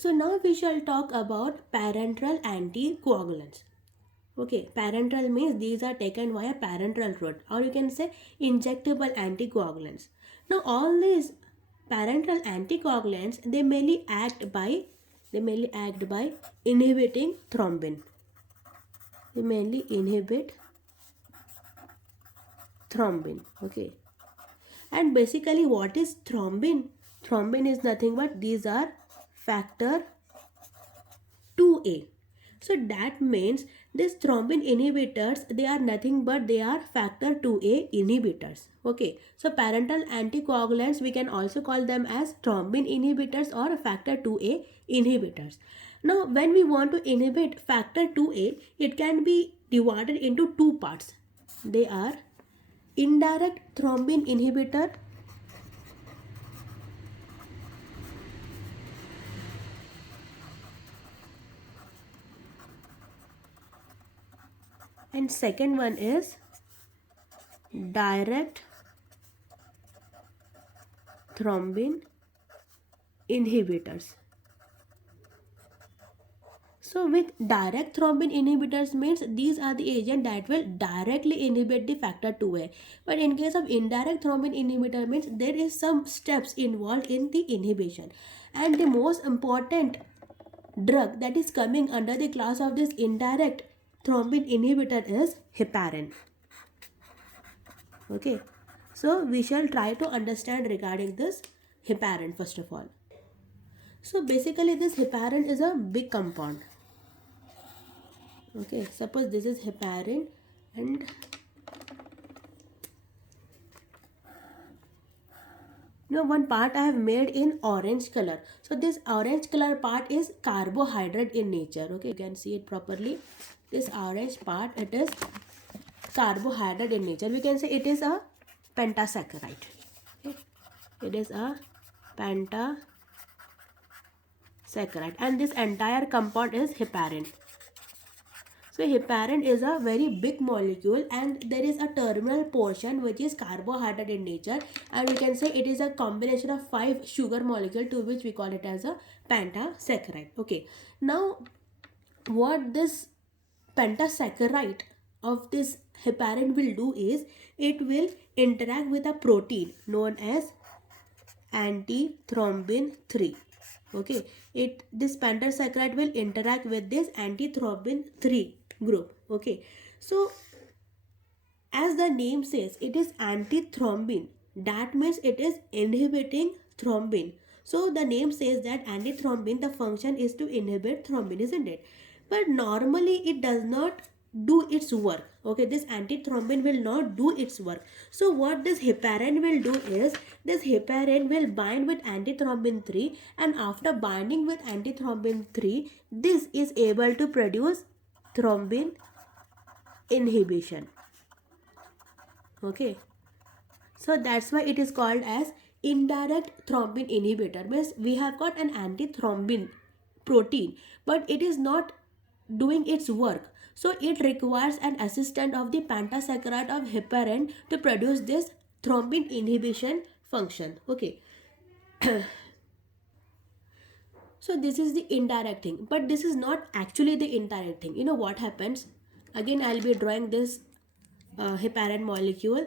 so now we shall talk about parenteral anticoagulants. Okay, parenteral means these are taken via parenteral route, or you can say injectable anticoagulants. Now all these parenteral anticoagulants, they mainly act by inhibiting thrombin. They mainly inhibit thrombin. Okay, and basically what is thrombin? Thrombin is nothing but these are factor 2A. So that means these thrombin inhibitors, they are nothing but they are factor 2A inhibitors. Okay, so parenteral anticoagulants, we can also call them as thrombin inhibitors or factor 2A inhibitors. Now when we want to inhibit factor 2A, it can be divided into two parts. They are indirect thrombin inhibitor and second one is direct thrombin inhibitors. So with direct thrombin inhibitors means these are the agent that will directly inhibit the factor 2A. But in case of indirect thrombin inhibitor means there is some steps involved in the inhibition. And the most important drug that is coming under the class of this indirect thrombin inhibitor is heparin. Okay, so we shall try to understand regarding this heparin first of all. So basically this heparin is a big compound. Okay, suppose this is heparin and now one part I have made in orange color. So this orange color part is carbohydrate in nature. Okay, you can see it properly. This orange part, it is carbohydrate in nature. We can say it is a pentasaccharide. Okay, it is a pentasaccharide and this entire compound is heparin. So heparin is a very big molecule and there is a terminal portion which is carbohydrate in nature, and we can say it is a combination of 5 sugar molecule to which we call it as a pentasaccharide. Okay, now what this pentasaccharide of this heparin will do is it will interact with a protein known as antithrombin 3. Okay, this pentasaccharide will interact with this antithrombin 3 group. Okay, so as the name says, it is antithrombin. That means it is inhibiting thrombin. So the name says that antithrombin, the function is to inhibit thrombin, isn't it? But normally it does not do its work. Okay, this antithrombin will not do its work. So what this heparin will do is this heparin will bind with antithrombin 3, and after binding with antithrombin 3, this is able to produce thrombin inhibition. Okay, so that's why it is called as indirect thrombin inhibitor. Means we have got an antithrombin protein, but it is not doing its work. So it requires an assistant of the pentasaccharide of heparin to produce this thrombin inhibition function. Okay. So this is the indirect thing, but this is not actually the indirect thing. You know what happens? Again, I'll be drawing this heparin molecule.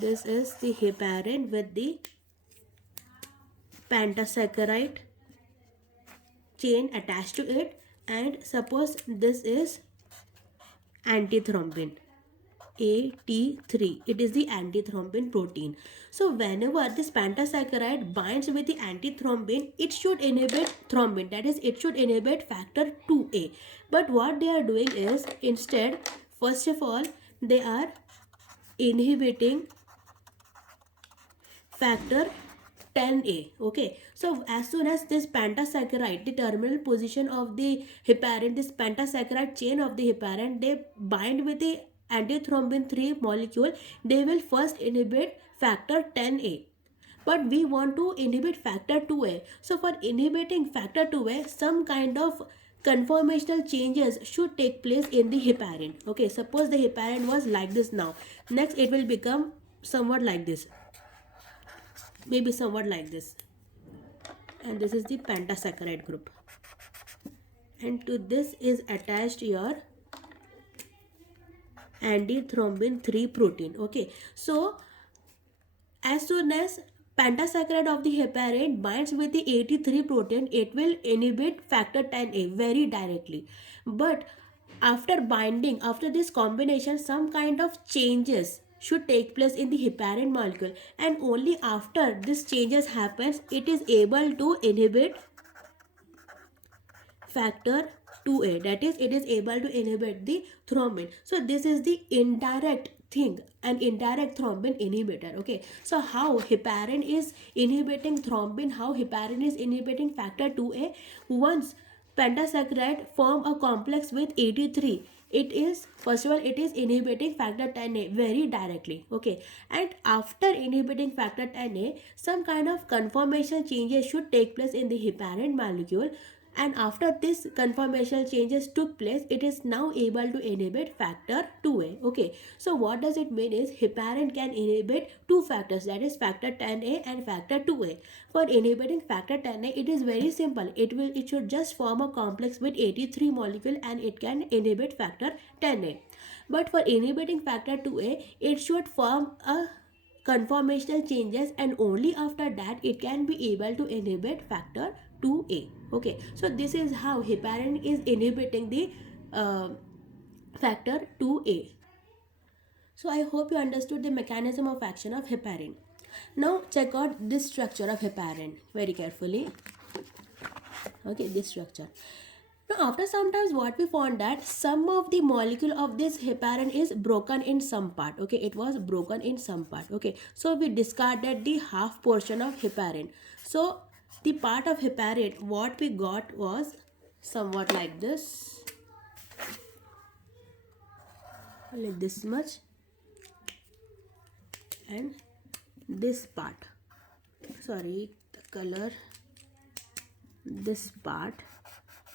This is the heparin with the pentasaccharide chain attached to it, and suppose this is antithrombin AT3. It is the antithrombin protein. So whenever this pentasaccharide binds with the antithrombin, it should inhibit thrombin. That is, it should inhibit factor 2A. But what they are doing is, instead, first of all, they are inhibiting factor 10A. Okay, so as soon as this pentasaccharide, the terminal position of the heparin, this pentasaccharide chain of the heparin, they bind with the antithrombin 3 molecule, they will first inhibit factor 10A. But we want to inhibit factor 2A. So for inhibiting factor 2A, some kind of conformational changes should take place in the heparin. Okay, suppose the heparin was like this now. Next it will become somewhat like this. Maybe somewhat like this. and this is the pentasaccharide group, and to this is attached your antithrombin 3 protein. Okay, so as soon as pentasaccharide of the heparin binds with the 83 protein, it will inhibit factor 10A very directly. But after binding, after this combination, some kind of changes should take place in the heparin molecule, and only after this changes happens, it is able to inhibit factor 2A, that is it is able to inhibit the thrombin. So this is the indirect thing, an indirect thrombin inhibitor. Okay, so how heparin is inhibiting thrombin, how heparin is inhibiting factor 2A? Once pentasaccharide form a complex with 83, it is, first of all, it is inhibiting factor 10A very directly. Okay, and after inhibiting factor 10A, some kind of conformational changes should take place in the heparin molecule, and after this conformational changes took place, it is now able to inhibit factor 2A. Okay, so what does it mean is heparin can inhibit two factors, that is factor 10A and factor 2A. For inhibiting factor 10A, it is very simple. It should just form a complex with 83 molecule and it can inhibit factor 10A. But for inhibiting factor 2A, it should form a conformational changes, and only after that it can be able to inhibit factor 2A. Okay, so this is how heparin is inhibiting the uh, factor 2A. So I hope you understood the mechanism of action of heparin. Now check out this structure of heparin very carefully. Okay, this structure. Now after some times what we found that some of the molecule of this heparin is broken in some part. Okay, it was broken in some part. Okay, so we discarded the half portion of heparin. So the part of heparin what we got was somewhat like this, like this much, and this part, sorry the color, this part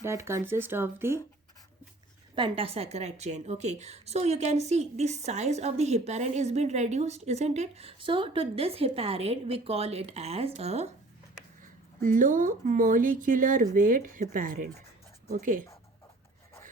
that consists of the pentasaccharide chain. Okay, so you can see the size of the heparin is being reduced, isn't it? So to this heparin we call it as a low molecular weight heparin. Okay,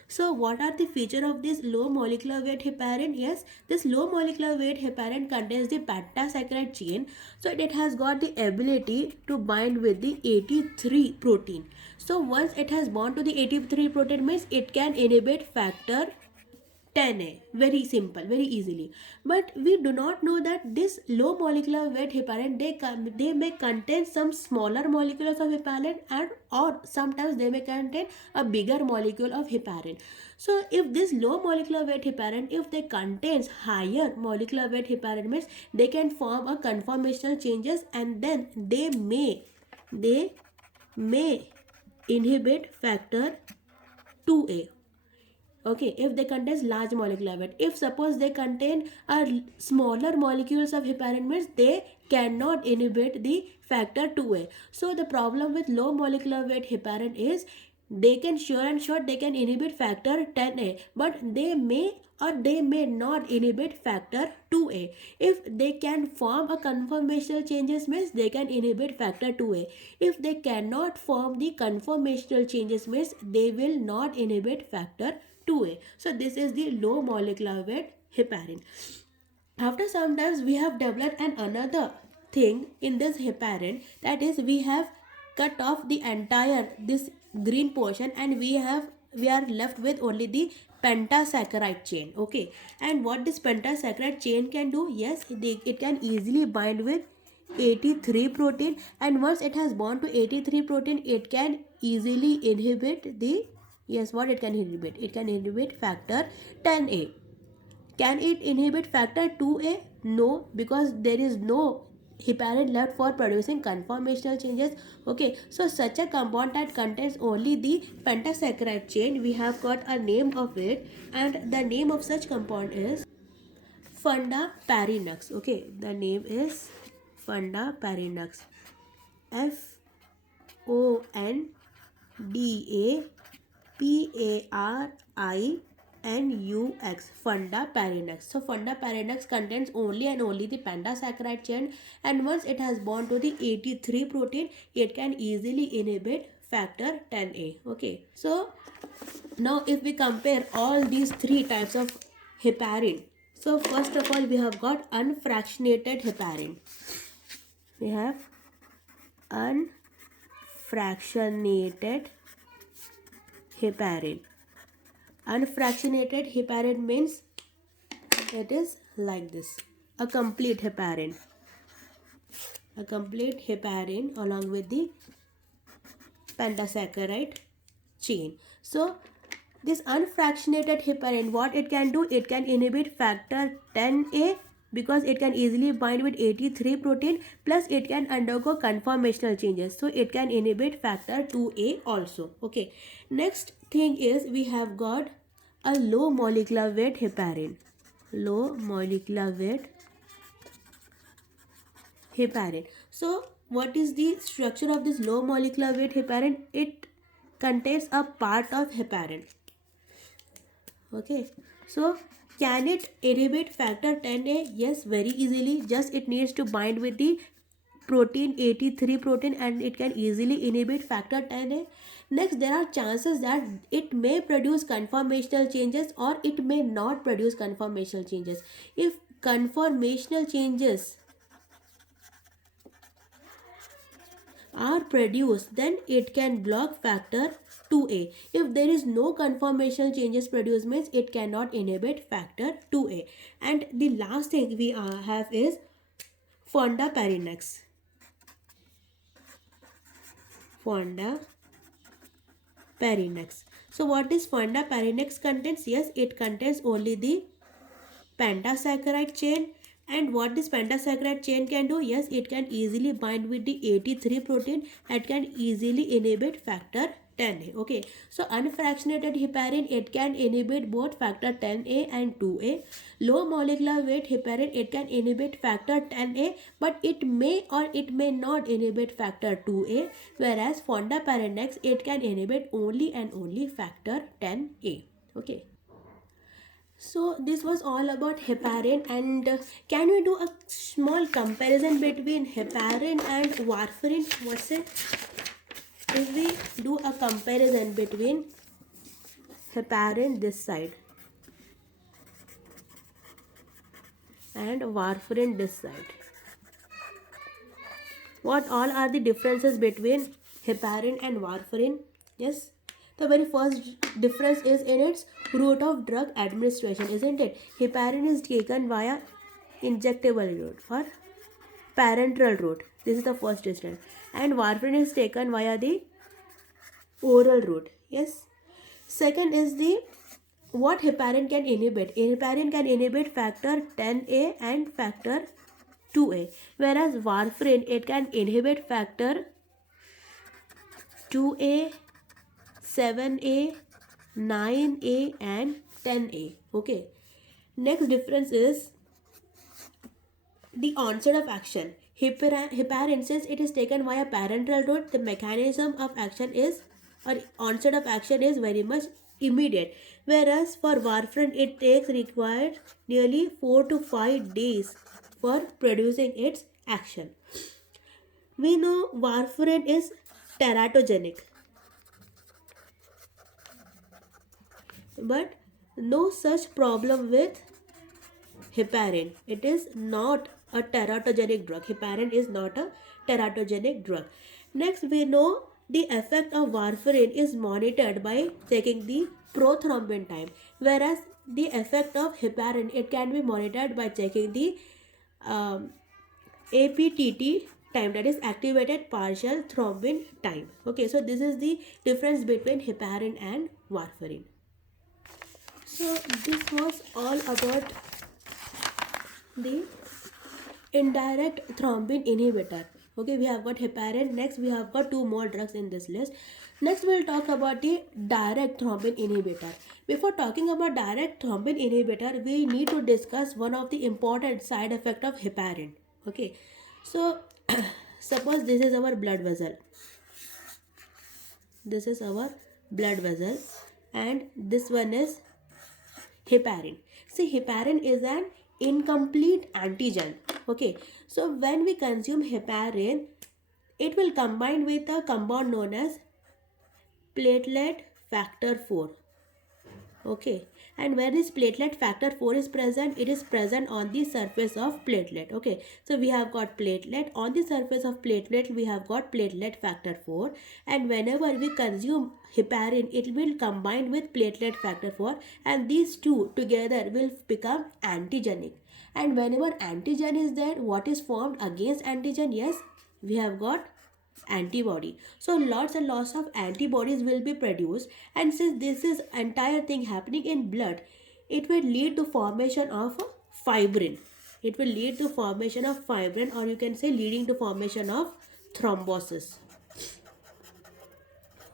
so what are the feature of this low molecular weight heparin? Yes, this low molecular weight heparin contains the pentasaccharide chain. So it has got the ability to bind with the 83 protein. So once it has bound to the 83 protein means it can inhibit factor 10A. Very simple, very easily. But we do not know that this low molecular weight heparin, they may contain some smaller molecules of heparin, and or sometimes they may contain a bigger molecule of heparin. So if this low molecular weight heparin, if they contains higher molecular weight heparin means they can form a conformational changes, and then they may inhibit factor 2A. Okay, if they contain large molecular weight, if suppose they contain smaller molecules of heparin means they cannot inhibit the factor 2A. So the problem with low molecular weight heparin is they can sure they can inhibit factor 10A, but they may not inhibit factor 2A. If they can form a conformational changes means they can inhibit factor 2A. If they cannot form the conformational changes means they will not inhibit factor 2A. So this is the low molecular weight heparin. After some times we have developed another thing in this heparin, that is we have cut off the entire this green portion, and we are left with only the pentasaccharide chain. Okay, and what this pentasaccharide chain can do? Yes, it can easily bind with 83 protein, and once it has bound to 83 protein it can easily inhibit the, yes, what it can inhibit? It can inhibit factor 10A. Can it inhibit factor 2A? No, because there is no heparin left for producing conformational changes. Okay, so such a compound that contains only the pentasaccharide chain, we have got a name of it, and the name of such compound is fundaparinux. Okay, the name is fundaparinux. FONDAPARINUX. FUNDAPARINEX, FUNDAPARINEX. So FUNDAPARINEX contains only and only the pentasaccharide chain, and once it has bound to the 83 protein, it can easily inhibit factor 10A. Okay, so now if we compare all these three types of heparin, so first of all we have got unfractionated heparin. We have unfractionated heparin. Unfractionated heparin means it is like this, a complete heparin. A complete heparin along with the pentasaccharide chain. So this unfractionated heparin, what it can do, it can inhibit factor 10A because it can easily bind with 83 protein, plus it can undergo conformational changes, so it can inhibit factor 2A also. Okay, next thing is we have got a low molecular weight heparin. Low molecular weight heparin. So what is the structure of this low molecular weight heparin? It contains a part of heparin. Okay, so can it inhibit factor 10A? Yes, very easily. Just it needs to bind with the protein 83 protein and it can easily inhibit factor 10A. Next, there are chances that it may produce conformational changes or it may not produce conformational changes. If conformational changes are produced, then it can block factor 2A. If there is no conformational changes produced, means it cannot inhibit factor 2A. And the last thing we have is FUNDAPARINEX. FUNDAPARINEX. So what is FUNDAPARINEX contains? Yes, it contains only the pentasaccharide chain. And what this pentasaccharide chain can do? Yes, it can easily bind with the 83 protein and can easily inhibit factor 10A. Okay, so unfractionated heparin, it can inhibit both factor 10A and 2A. Low molecular weight heparin, it can inhibit factor 10A, but it may or it may not inhibit factor 2A, whereas FUNDAPARINEX, it can inhibit only and only factor 10A. Okay. So this was all about heparin, and can we do a small comparison between heparin and warfarin? What's it? If we do a comparison between heparin this side and warfarin this side, what all are the differences between heparin and warfarin? Yes, the very first difference is in its route of drug administration, isn't it? Heparin is taken via injectable route or parenteral route. This is the first difference. And warfarin is taken via the oral route. Yes. Second is the what heparin can inhibit. Heparin can inhibit factor 10A and factor 2A, whereas warfarin, it can inhibit factor 2A, 7A, 9A and 10A. Okay. Next difference is the onset of action. Heparin, since it is taken via parenteral route, the mechanism of action is, or onset of action is very much immediate, whereas for warfarin it takes required nearly 4 to 5 days for producing its action. We know warfarin is teratogenic, but no such problem with heparin. It is not a teratogenic drug. Heparin is not a teratogenic drug. Next, we know the effect of warfarin is monitored by checking the prothrombin time, whereas the effect of heparin, it can be monitored by checking the APTT time, that is activated partial thrombin time. Okay, so this is the difference between heparin and warfarin. So this was all about the indirect thrombin inhibitor. Okay, we have got heparin. Next, we have got two more drugs in this list. Next, we'll talk about the direct thrombin inhibitor. Before talking about direct thrombin inhibitor, we need to discuss one of the important side effect of heparin. Okay, so suppose this is our blood vessel. This is our blood vessel, and this one is heparin. See, heparin is an incomplete antigen. Okay, so when we consume heparin, it will combine with a compound known as platelet factor 4. Okay, and where this platelet factor 4 is present, it is present on the surface of platelet. Okay, so we have got platelet on the surface of platelet, we have got platelet factor 4, and whenever we consume heparin, it will combine with platelet factor 4, and these two together will become antigenic. And whenever antigen is there, what is formed against antigen? Yes, we have got antibody. So lots and lots of antibodies will be produced, and since this is entire thing happening in blood, it will lead to formation of fibrin. It will lead to formation of fibrin, or you can say leading to formation of thrombosis.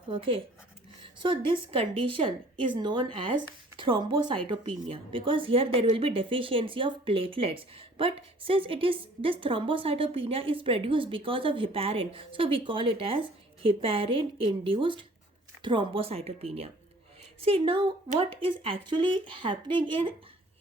Okay, so this condition is known as thrombocytopenia, because here there will be deficiency of platelets. But since it is this thrombocytopenia is produced because of heparin, so we call it as heparin-induced thrombocytopenia. See, now what is actually happening in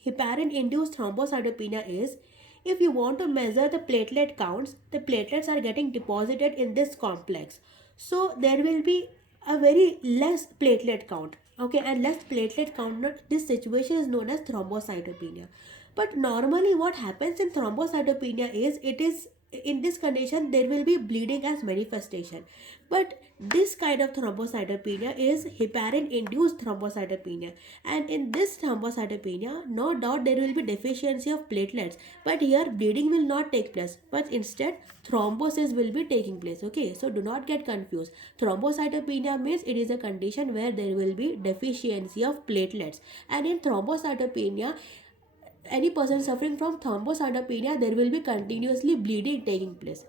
heparin-induced thrombocytopenia is, if you want to measure the platelet counts, the platelets are getting deposited in this complex. So there will be a very less platelet count. Okay, and less platelet count, this situation is known as thrombocytopenia. But normally what happens in thrombocytopenia is, it is in this condition there will be bleeding as manifestation. But this kind of thrombocytopenia is heparin induced thrombocytopenia, and in this thrombocytopenia, no doubt there will be deficiency of platelets, but here bleeding will not take place, but instead thrombosis will be taking place. Okay, so do not get confused. Thrombocytopenia means it is a condition where there will be deficiency of platelets, and in thrombocytopenia, any person suffering from thrombocytopenia, there will be continuously bleeding taking place.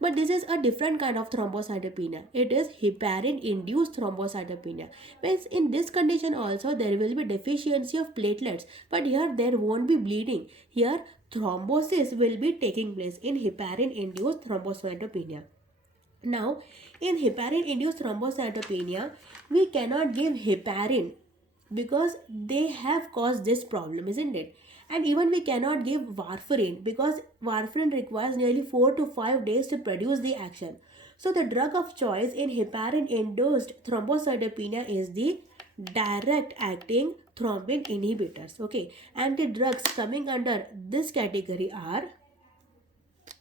But this is a different kind of thrombocytopenia. It is heparin induced thrombocytopenia. Means in this condition also there will be deficiency of platelets, but here there won't be bleeding. Here thrombosis will be taking place in heparin induced thrombocytopenia. Now, in heparin induced thrombocytopenia, we cannot give heparin because they have caused this problem, isn't it? And even we cannot give warfarin because warfarin requires nearly 4 to 5 days to produce the action. So the drug of choice in heparin induced thrombocytopenia is the direct acting thrombin inhibitors. Okay, and the drugs coming under this category are,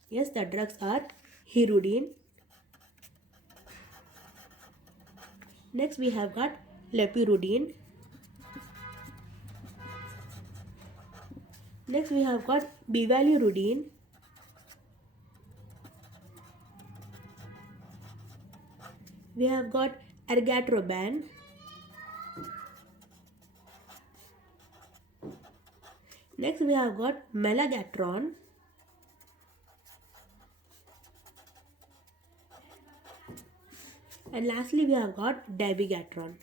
yes, the drugs are hirudin. Next we have got lepirudin. Next we have got bivalirudin. We have got ergatroban. Next we have got malagatron. And lastly we have got dabigatran.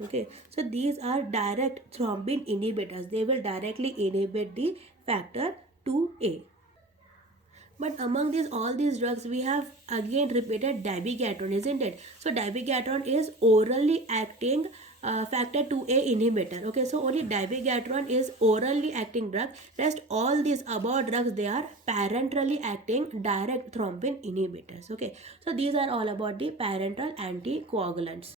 Okay, so these are direct thrombin inhibitors. They will directly inhibit the factor 2A. But among these all these drugs, we have again repeated dabigatran, isn't it? So dabigatran is orally acting factor 2A inhibitor. Okay, so only dabigatran is orally acting drug. Rest all these above drugs, they are parenterally acting direct thrombin inhibitors. Okay, so these are all about the parenteral anticoagulants.